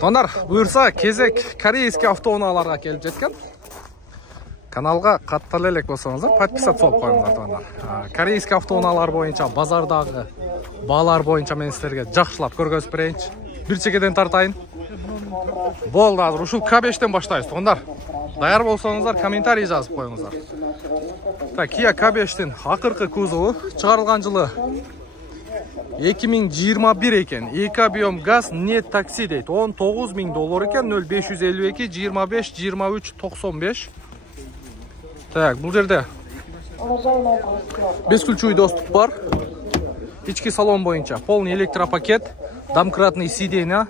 Донор, буйырса, кезек корейский автоунааларга келип жеткен. Каналга каттала элек болсоңуздар, подписаться болуп коюңуздар, донор. Корейский автоунаалар боюнча базардагы баалар боюнча мен силерге жакшылап көргөзүп берейинчи. Бир чекеден тартайын. Болду, азыр ушул K5-тен баштайбыз, донор. Даяр болсоңуздар, комментарий жазып коюңуздар. Так, Kia K5-тин акыркы кузову чыгарылган жылы 2021 екен. 2 объем газ не такси дейт. $19,000 екен. 0552 25 23 95. Так, бұл жерде бескүлчүй доступ бар. Ички салон боюнча полный электропакет, домкратный сиденья,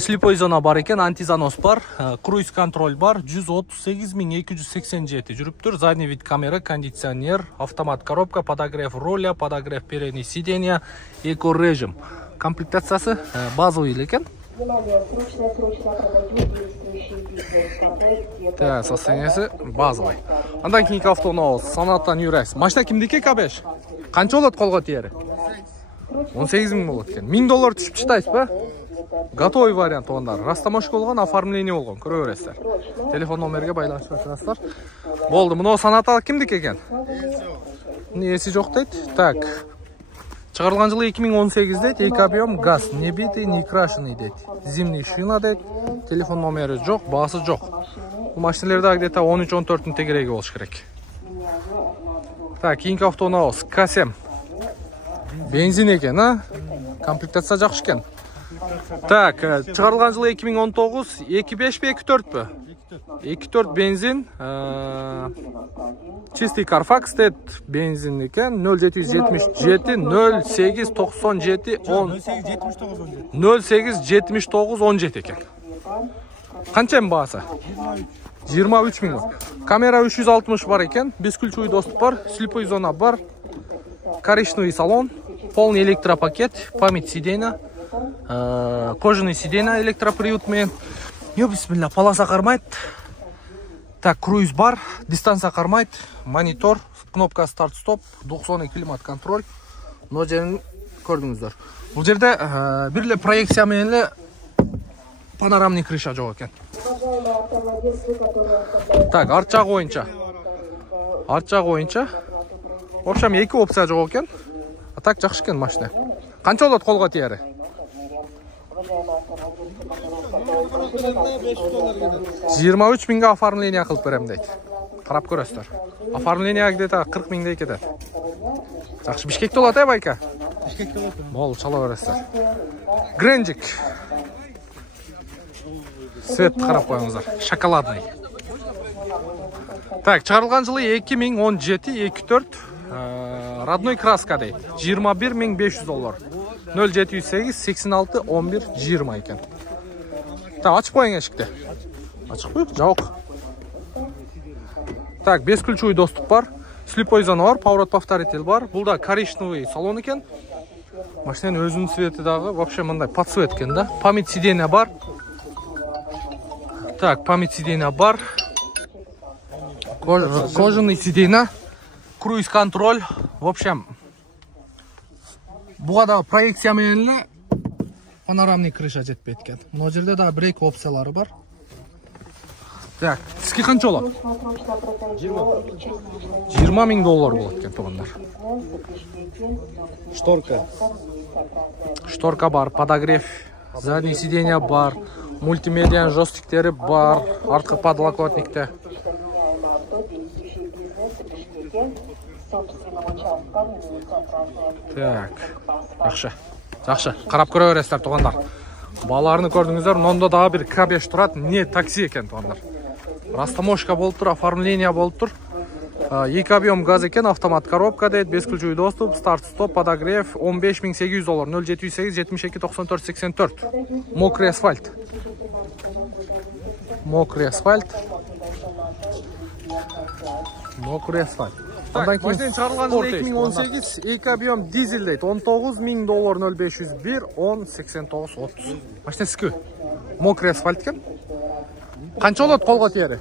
слепой зона бар екен, антизанос бар, круиз контроль бар, 138.287 жүрүптүр. Задний вид камера, кондиционер, автомат коробка, подогрев руля, подогрев передний сиденья, эко режим. Комплектациясы базовый екен. Так, состояниясы базовый. Андан кийинки автоунаа санаттан юрайбыз. Машина кимдики K5? Канча болот колго тиери? 18.000 болот экен. $1000 түшүп чыктайсызбы? Готовый вариант ондар. Растаможка болгон, оформление болгон. Көрө бересиздер. Телефон номерге байланышып чыгасыздар. Болду, муну саната кимдики экен? Эси жок дейт. Так. Чыгарылган жылы 2018 дейт. 2 объем газ, не битый, не крашеный дейт. Зимний шина дейт. Телефон номери жок, баасы жок. Бул машиналерде где-то 13-14 тегереги болуш керек. Так, кийинки автоунаа K7. Бензин экен, а? Комплектация жакшы экен. Так, чыгарылган жылы 2019, 2.5 бе, 2.4 бе? 2.4 бензин, чистый Carfax дейт, бензин екен, 0777 08 97 08 79 17 екен. Канча баасы? 23.000. Камера 360 бар екен, бескүлчүй доступ бар, слепой зона бар, коричневый салон, полный электропакет, память сиденья, кожаный сиденья электропривод мен. Бисмилля, полоса кармайт. Так, круиз бар, дистанция кармайт, монитор, кнопка старт-стоп, 90 климат контроль. Но жерин көрдүңүздөр. Бул жерде бир эле проекция менен эле панорамный крыша жок экен. Так, арт жагы боюнча. В общем, 2 опция жок экен. А так жакшы экен машина. Канча болот колго тиери? $23.000 оформление кылып берем дейт. Карап көрөсүздөр. Оформление где-то 40.000 кетет. Жакшы, Бишкекте болот, байка? Бишкекте болот. Бол, чала бересиздер. Гренжик. Свет карап коюңуздар. Шоколадный. Так, чыгарылган жылы 2017 2.4 родной краска дейт. $21.500. 0708 86 11 20 екен. Так, ачып коюң эшикти. Ачыкпы? Жок. Так, бескүлчүй доступ бар. Слепой зона бар, поворот повторитель бар. Бул да коричневый салон екен. Машинанын өзүнүн цвети дагы вообще мындай подсвет экен да. Память сиденья бар. Так, память сиденья бар. Кожаный сиденья. Круиз контроль. В общем, буга да проекция менен эле панорамный крыша жетпейт экен. Мына жерде да брейк опциялары бар. Так, сизге канча болот? $20.000 болот экен, туугандар. Шторка бар, подогрев, задний сиденья бар, мультимедиа жостиктери бар, арткы подлокотникте. Так, жакшы, карап көрө бересиздер, туугандар. Бааларны көрдүңүздөр, мында дагы бир K5 турат, не такси экен, туугандар. Растаможка болуп тур, оформление болуп тур. 2 объем газ экен, автомат коробка дейт, бескүлчүй доступ, старт-стоп, подогрев, $15.800, 0708 72 94 84. Мокрый асфальт. Так, машина чыгарылган жылы 2018, 2 объем дизель дейт, $19.000, 0501 10 89 30. Машина сизге мокрый асфальт экен. Канча болот колго тиери?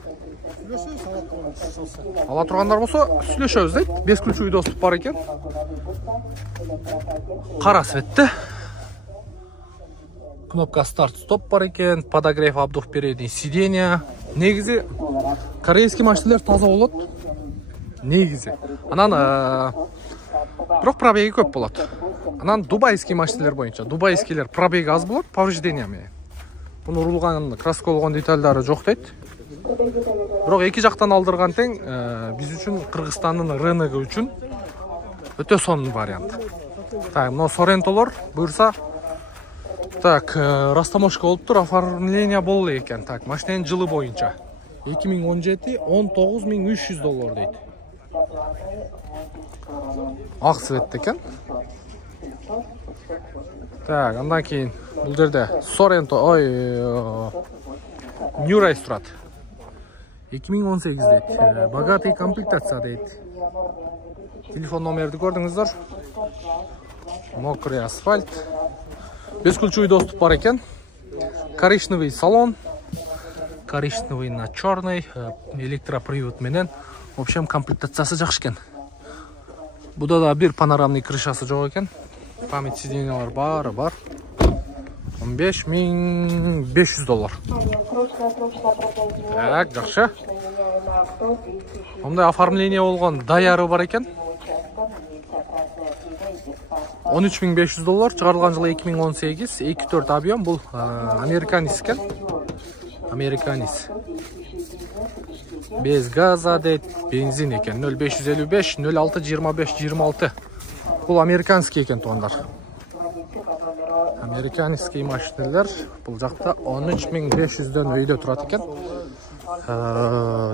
Ала тургандар болсо, сүйлөшөбүз дейт. Бескүлчүй доступ бар экен. Кара светте. Кнопка старт-стоп бар екен, подогрев обдув передний сиденья. Негізі корейский машиналар таза болады. Негізі. Анан бирок пробеги көп болады. Анан дубайский машиналар боюнча, дубайскийлер пробеги аз болады, повреждения менен. Буну урулган, краска болгон детальдары жок дейт. Бирок эки жактан алдырган тең биз үчүн Кыргызстандын рыногу үчүн өтө сонун вариант. Так, мына Сорентолор буйрса, так, растаможка болуптур, оформление болду экен. Так, машинанын жылы боюнча 2017 $19.300 дейт. Ак цветте экен. Так, андан кийин бул жерде Sorento, New Race турат. 2018 дейт. Богатый комплектация дейт. Телефон номерди көрдүңүздөр. Мокрый асфальт. Бескульчуй доступ бар экен. Коричневый салон. Коричневый на черный. Электропривод менен. В общем, комплектациясы жакшы экен. Буда да бир панорамный крышасы жок экен. Память сиденьялар бары бар. $15.500. Так, жакшы. Мындай оформление болгон даяры бар экен. $13.500, чыгарылган жылы 2018, 2.4 объем, бул американец экен. Американец. Без газа дейт, бензин экен. 0555 06 25 26. Бул американский экен туугандар. Американский машиналар бул жакта 13.500дөн өйдө турат экен.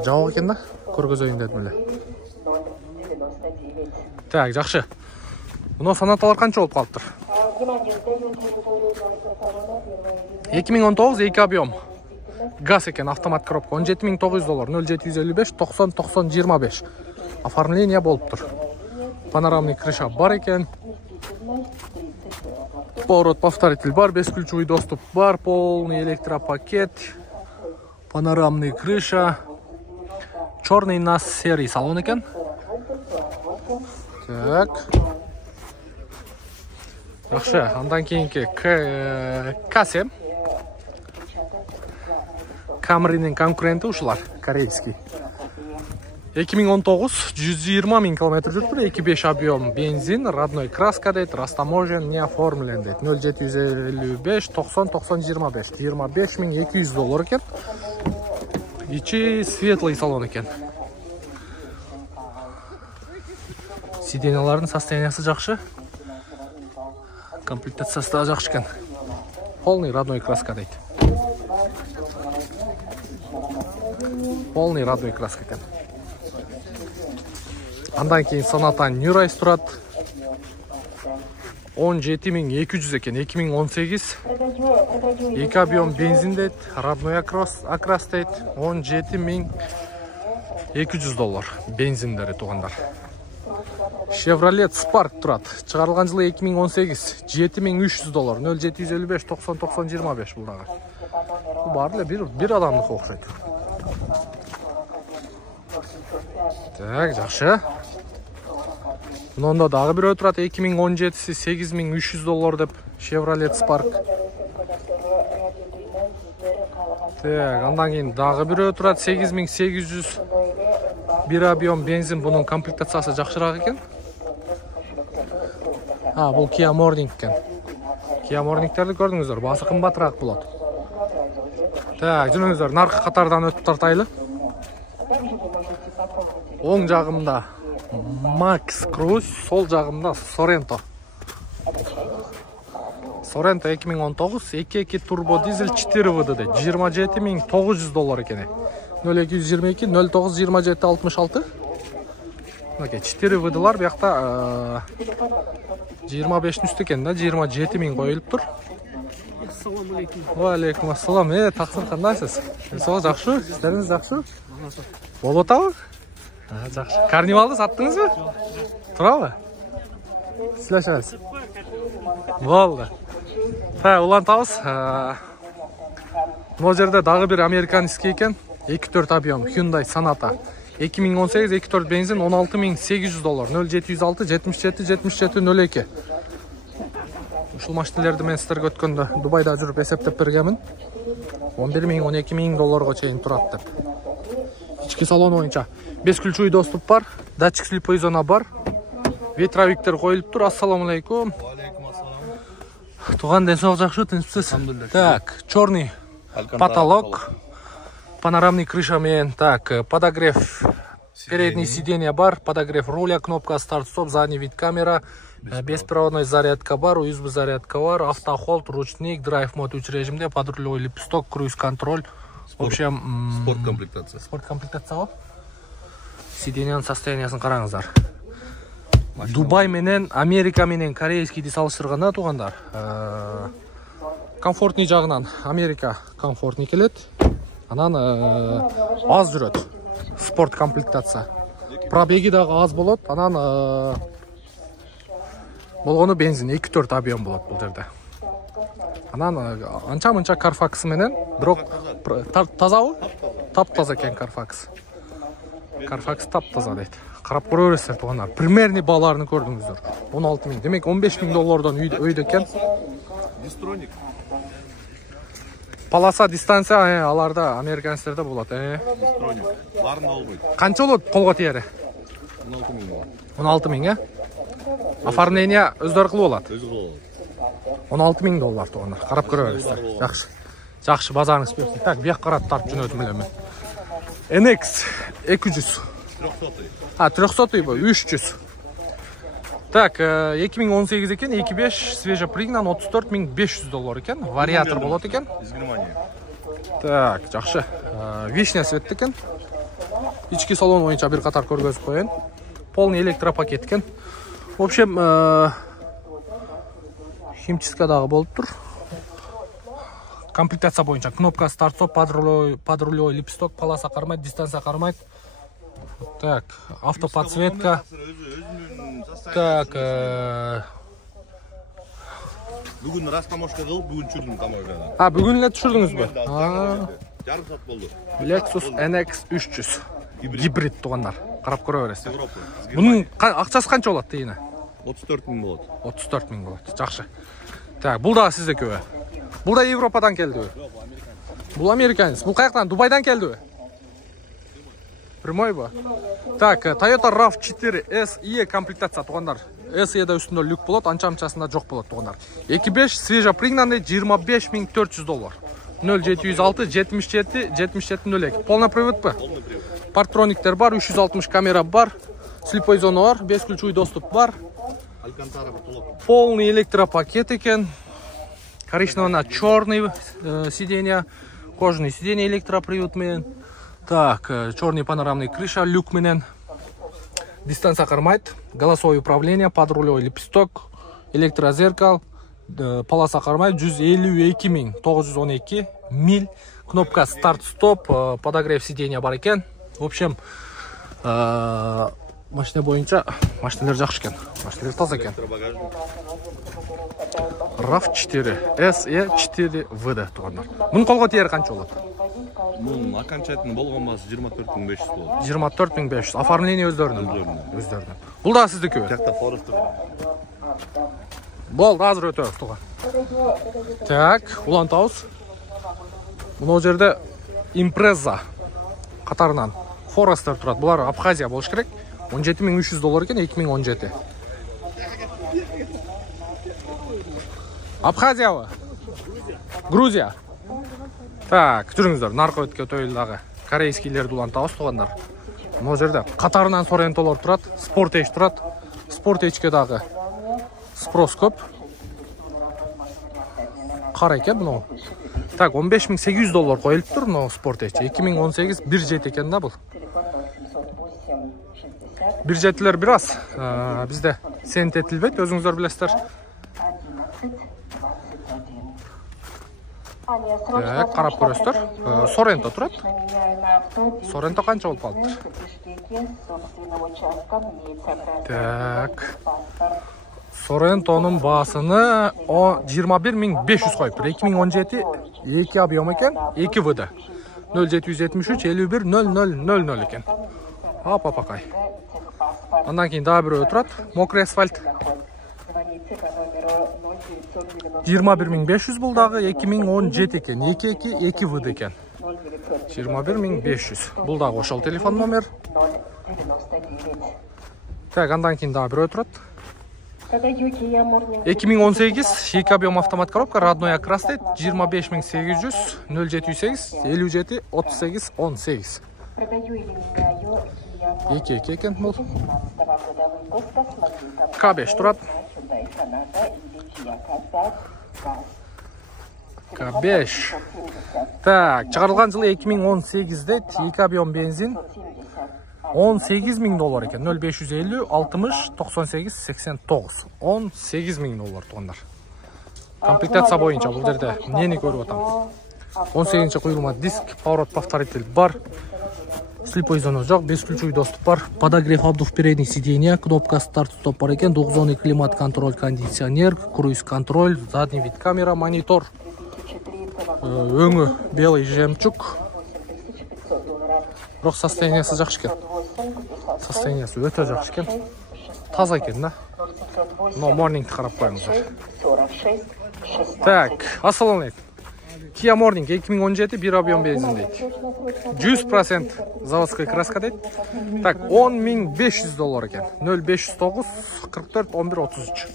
Жабык экен да, көргөзөйүн дедим эле. Так, жакшы. Мына Сонаталар канча болуп калыптыр? 2019 2 объем. Газ экен, автомат коробка. $17.900, 0755 90 90 25. Оформление болуптур. Панорамный крыша бар экен. Поворот повторитель бар, бесключевой доступ бар, полный электропакет. Панорамный крыша. Черный на серый салон экен. Так. Жакшы, андан кийинки К7. Камринин конкуренти ушулар, корейский. 2019 120 000 км жүрүптүр, 2.5 объем бензин, родной краска дейт, растаможен, не оформлен дейт. 0755 90 90 25, $25.200 экен. Ичи светлый салон экен. Сиденьялардын состояниясы жакшы. Комплектациясы да жакшы экен. Полный родной краска дейт. Полный родной краска экен. Андан кийин Sonata New Race турат. 17.200 экен. 2018. 2 объем бензин дейт, родной окрас дейт. $17.200 бензиндери туугандар. Chevrolet Spark турат. Чыгарылган жылы 2018, $7.300, 0755 90 90 25 бул дагы. Бул баары эле бир адамдыкы окшойт. Так, жакшы. Мында дагы бирөө турат, 2017-си $8.300 деп, Chevrolet Spark. Так, андан кийин дагы бирөө турат, 8.800. 1 объем бензин, бунун комплектациясы жакшыраак экен. Бул Kia Morning экен. Kia Morningтерди көрдүңүздөр, баасы кымбатыраак болот. Так, жүрүңүздөр, наркы катардан өтүп тартайлы. Оң жагымда Max Cruise, сол жагымда Sorento. Sorento 2019, 2.2 турбо дизель 4 ВД дейт, $27.900 экен. 0222 09 27 66. Мынакей 4 ВДлар биякта 25-тин үстү экен да, 27 000 коюлуптур. Ассаламу алейкум. Ва алейкум ассалам. Таксыр кандайсыз? Сол жакшы, сиздериңиз жакшы? Болуп атабы? Жакшы. Карнивалды саттыңызбы? Турабы? Силашабыз. Болду. Улантабыз. Бул жерде дагы бир американский экен. 2.4 объем Hyundai Sonata. 2018 2.4 бензин $16.800, 0706 77 77 02. Ушул машиналерди мен сиздерге өткөндө Дубайда жүрүп эсептеп бергенмин. 11 000, 12 000 долларга чейин турат деп. Ички салон боюнча 5 күлчү доступ бар, датчик слепой зона бар. Ветровиктер коюлуп тур. Ассаламу алейкум. Туган ден соң жакшы, тынчсыз. Так, черный потолок, панорамный крыша менен, так, подогрев передний сиденья бар, подогрев руля, кнопка старт-стоп, задний вид камера, беспроводной зарядка бар, USB зарядка бар, автохолд, ручник, драйв мод 3 режимде, подрулевой лепесток, круиз-контроль. В общем, спорт-комплектация. Спорт-комплектация бар. Сиденьянын состояниясын караңыздар. Дубай менен Америка менен корейскийди салыштырганда тугандар, комфортный жагынан Америка комфортный келет. Анан аз жүрөт. Спорт комплектация. Пробеги дагы аз болот. Анан болгону бензин 2-4 объем болот бул жерде. Анан анча-мынча Carfax менен, бирок тазабы? Таптаза экен Carfax. Carfax таптаза дейт. Карап көрө бересиздер тугандар. Примерный бааларын көрдүңүздөр. 16 000. Демек 15 000 доллардан өйдө экен. Дистроник. Полоса дистанция аларда американецтерде болот, Дистроник. Баарында болбойт. Канча болот колго тиери? 16 000. 16 000, Оформление өздөрү кылып болот. Өзү болот. 16 000 доллар тугандар. Карап көрө бересиздер. Жакшы. Жакшы, базарыңыз берсин. Так, бияк карап тартып жөнөтүм эле мен. NX 200. 300 бу, 300. Так, 2018 экен, 2.5 свежепригнан 34 500 доллар экен. Вариатор болот экен. Из Германии. Так, жакшы. Вишня цвет экен. Ички салон боюнча бир катар көргөзүп коеюн. Полный электропакет экен. В общем, химчистка дагы болуп тур. Комплектация боюнча кнопка старт-стоп, подрулевой лепесток, полоса кармайт, дистанция кармайт. Так, автоподсветка. Так, Бүгүн растамошка кылып, бүгүн чүрдүм тамагада. Бүгүн эле түшүрдүңүзбү? Жарым саат болду. Lexus NX 300. Гибрид тугандар. Карап көрө бересиздер. Бунун акчасы канча болот дейине? 34 000 болот. 34 000 болот. Жакшы. Так, бул дагы сиздекиби? Бул да Европадан келдиби? Бул американец. Бул каяктан? Дубайдан келдиби? Прямой бу. Так, Toyota RAV4 SE комплектация тугандар. SE'де үстүндө люк болот, анча-мынчасында жок болот тугандар. 2.5 свежепригнанный 25 400 доллар. 0706 77 77 02. Полный привод бу? Полный привод. Партрониктер бар, 360 камера бар, слепой зона бар, бескүлчүй доступ бар. Алькантара потолок. Полный электропакет экен. Коричневый черный сиденья, кожаный сиденье электропривод менен. Так, черный панорамный крыша, люк менен. Дистанция кармайт, голосовое управление, подрулевой лепесток, электрозеркал, полоса кармайт, 152 912 миль, кнопка старт-стоп, подогрев сиденья бар экен. В общем, машина боюнча машиналар жакшы экен. Машиналар таза экен. RAV4 SE 4 VD тугандар. Мунун колго тиери канча болот? Мунун окончательный болгон баасы 24 500 болот. 24 500. Оформление өздөрүнүн. Бул да сиздикиби? Жакта Forester. Болду, азыр өтөбүз туган. Так, улантабыз. Мына жерде Impreza катарынан Forester турат. Булар Абхазия болуш керек. 17 300 доллар экен, 2017. Абхазиябы? Грузия. Так, жүрүңүздөр, наркы өткө өтөйлү дагы. Корейскийлерди улантабыз тугандар. Мына жерде катарынан Sorentолор турат, Sportage турат. Sportage'ке дагы спрос көп. Кара экен мына. Так, 15 800 доллар коюлуп тур мына Sportage. 2018 1.7 экен да бул. 1.7'лер бир аз. Бизде сент этилбейт, өзүңүздөр билесиздер. Так, карап көрөсүздөр. Sorento турат. Sorento канча болуп калыптыр? Так. Sorentонун баасыны 21 500 коюптур. 2017 2 объем экен, 2 VD. 0773 51 0000 экен. Апапакай. Андан кийин дагы бирөө турат. Мокрый асфальт. 21500 бұл дағы 2017 екен. 22 вд екен. 21500. Бұл дағы ошол телефон номер. Так, андан кейін дағы бір өтірат. 2018 2 объем автомат коробка, родной окрас дейт. 25800 078 57 38 18. 2 екен бұл. К5 тұрат. К5. Так, шығарылған жылы 2018-де 2 объем бензин $18.000 екен. 0550 60 98 89. $18.000 туғандар. Комплектация бойынша бұл жерде нені көріп отамыз? 18-ші құйылма диск, поворот повторитель бар. Слепой зона жоқ, бесключевой доступ бар. Подогрев обдув передних сидений, кнопка старт-стоп бар екен. Двухзонный климат контроль, кондиционер, круиз контроль, задний вид камера, монитор. Өңі белый жемчуг. Бірақ состояниясы жақсы екен. Состояниясы өте жақсы екен. Таза екен, да? Но морнингті қарап қойыңыздар. Так, ассалаумалейкум. Kia Morning 2017 1 объем бензин дейді. 100% заводской краска дейді. Так, $10.500 екен. 0509 44 11 33.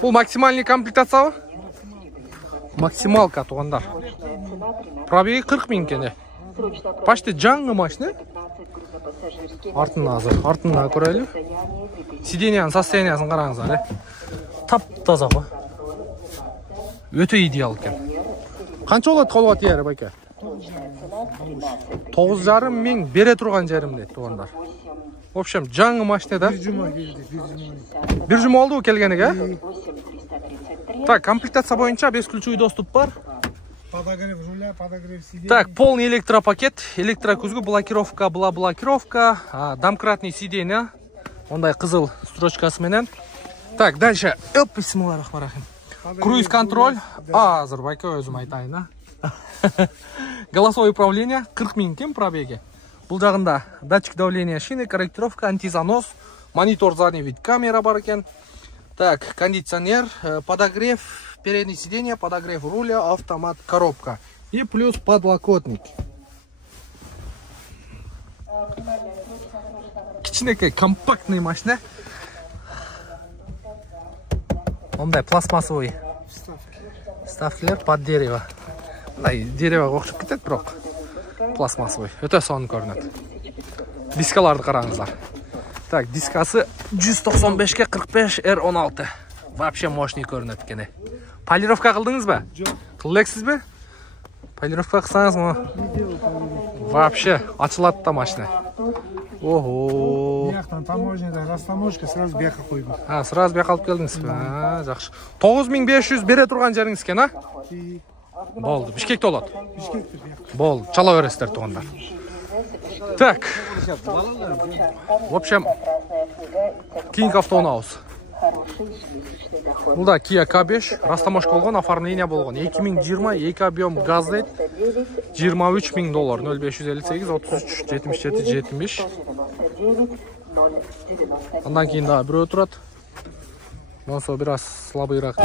Бұл максимальный комплектация? Максималка туғандар. Пробеги 40.000 екен. Почти жаңы машина. Артына көрелі. Сиденияның состояниясын қараңыздар. Тап-таза ғой. Өте идеал екен. Қанша болады қолға тиері байка? 9,5 мың бере тұрған жерім дейді туғандар. В общем, жаңы машина да? Bir жұма oldu келгенеге? Так, комплектация бойынша бесключевой доступ бар. Подогрев руля, подогрев сидений. Так, полный электропакет, электрокүзгі, блокировка, блокировка, домкратный сиденье. Ондай қызыл строчкасы менен. Так, дальше. Бисмиллахиррахманиррахим. Круиз контроль. Азыр байка өзім айтайын, да? Голосовое управление 40.000 кем пробеги. Бұл жағында датчик давления шины, корректировка, антизанос, монитор задний вид камера бар екен. Так, кондиционер, подогрев переднее сиденье, подогрев руля, автомат, коробка. И плюс подлокотник. Кичинекей компактный машина. Ондай пластмассовый вставкалар под дерево. Дерево оқшып кетеді, бірақ пластмассовый. Өте соны көрінеді. Дискаларды қараңыздар. Так, дискасы 195-ке 45 R16. Вообще мощный көрінеді кене. Полировка қылдыңыз ба? Қылдыңыз бе? Полировка қылсаңыз мұны. Вообще açылады да машина. Ого. Яқтан таможняда расстановка сразу бияққа қойдым. Сразу бияққа алып келдіңіз. Жақсы. 9500 бере тұрған жеріңіз кен, а? Болды. Бішкекте болады. Бішкекте. Болды. Чала өрестер туғандар. Так. В общем, King Автонаус. Бұлда Kia K5, растамошка болған, оформление болған. 2020 2 объем газ дейді. $23.000. 0558 33 77 75. Ondan кейін да бір өтірат. Ondan sonra biraz слабыйрақ.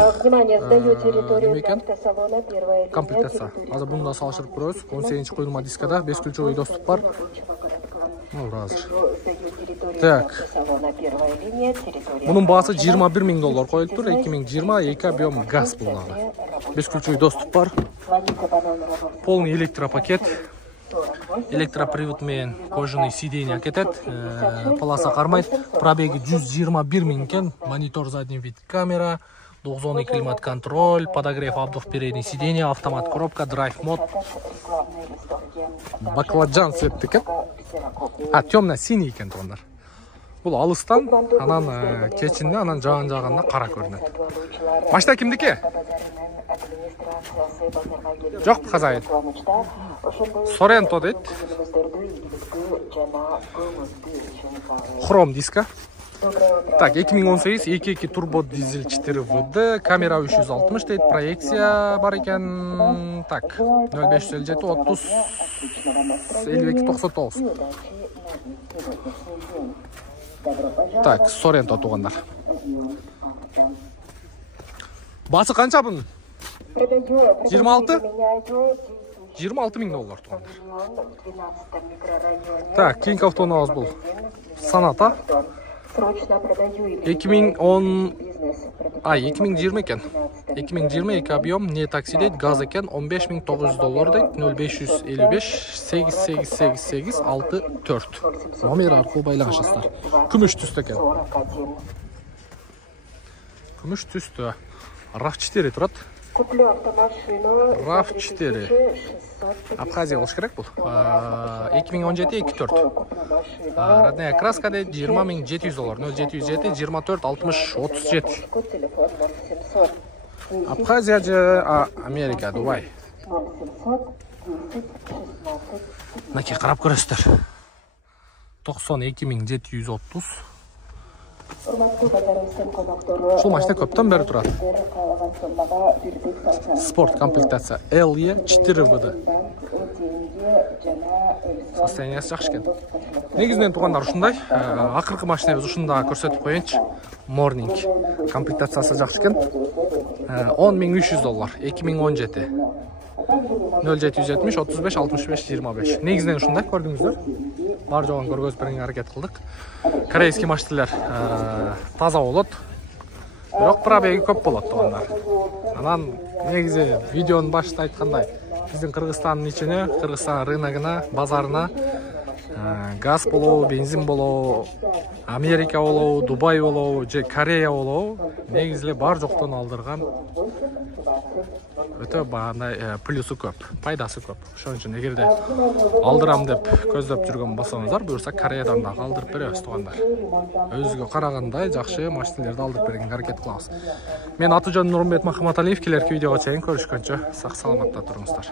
Комплектация. Азыр бұны да салышырып көрөз. 18-ші қойылма дискада 5 ключевой доступ бар. Так. Bunun бағасы $21.000 қойылып тұр. 2020 2 объем газ бұлағы. 5 ключевой доступ бар. Полный электропакет. Электроприводмен кожаный сиденье кетет. Полоса қармайды. Пробеги 121.000 екен. Монитор задний вид камера. Двухзонный климат контроль. Подогрев обдув передних сидений. Автомат коробка. Драйв мод. Баклажан цвет екен. Темно-синий екен туғандар. Бұл алыстан, анан кечінде, анан жағын-жағында қара көрінеді. Машина кімдікі? Жоқ, қазайын. Sorento дейді. Хром диска. Так, 2018 2.2 турбо дизель 4 ВД, камера 360 дейді, проекция бар екен. Так, 0557 30 52 99. Так, Sorento туғандар. Басы қанша бұның? 26? 26 000 доллар туғандар. Так, кейінгі автоунаабыз бұл Саната. 2020 екен. 2020 объем, не такси дейді, газ екен, 15 900 доллар дейді, 0555 8888 64. Номер арқылы байланышасыздар. Күміш түсті екен. Күміш түсті. RAV4 тұрады. RAV4. Абхазия болуш керек бұл. 2017-24. Родная краска дейді, 20 700 доллар. 0707 24 60 37. Абхазия же Америка, Дубай. Мінекей қарап көресіздер. 92 730. Шул машина көптен бері тұрады. Спорт комплектация LE 4WD. Состояниясы жақсы екен. Негізінен туғандар ұшындай. Ақырғы машина өз ұшында көрсетіп қойыншы. Morning комплектациясы жақсы екен. 10 300 доллар. 2017. 0770 35 65 25. Негізінен ұшындай көрдіңіздер. Бар жоғын көргөз бірін әрекет қылдық. Корейский машинелер таза болады. Бірақ пробеги көп болады туғандар. Анан негізі видеоның башында айтқандай, біздің Қырғызстанның içine, Қырғызстан рыногына, базарына газ болу, бензин болу, Америка болу, Дубай болу, же Корея болу, негізілі бар жоқтан алдырған өте бағандай плюсы көп, пайдасы көп. Шон үшін егерде алдырам деп көздеп жүрген болсаңыздар, бұйырса Кореядан да алдырып береміз туғандар. Өзіге қарағандай жақсы машинелерді алдырып берген әрекет қыламыз. Мен аты жөнім Нұрымбет Махамбеталиев, келергі видеоға чейін көрішкенше сақ саламатта тұрыңыздар.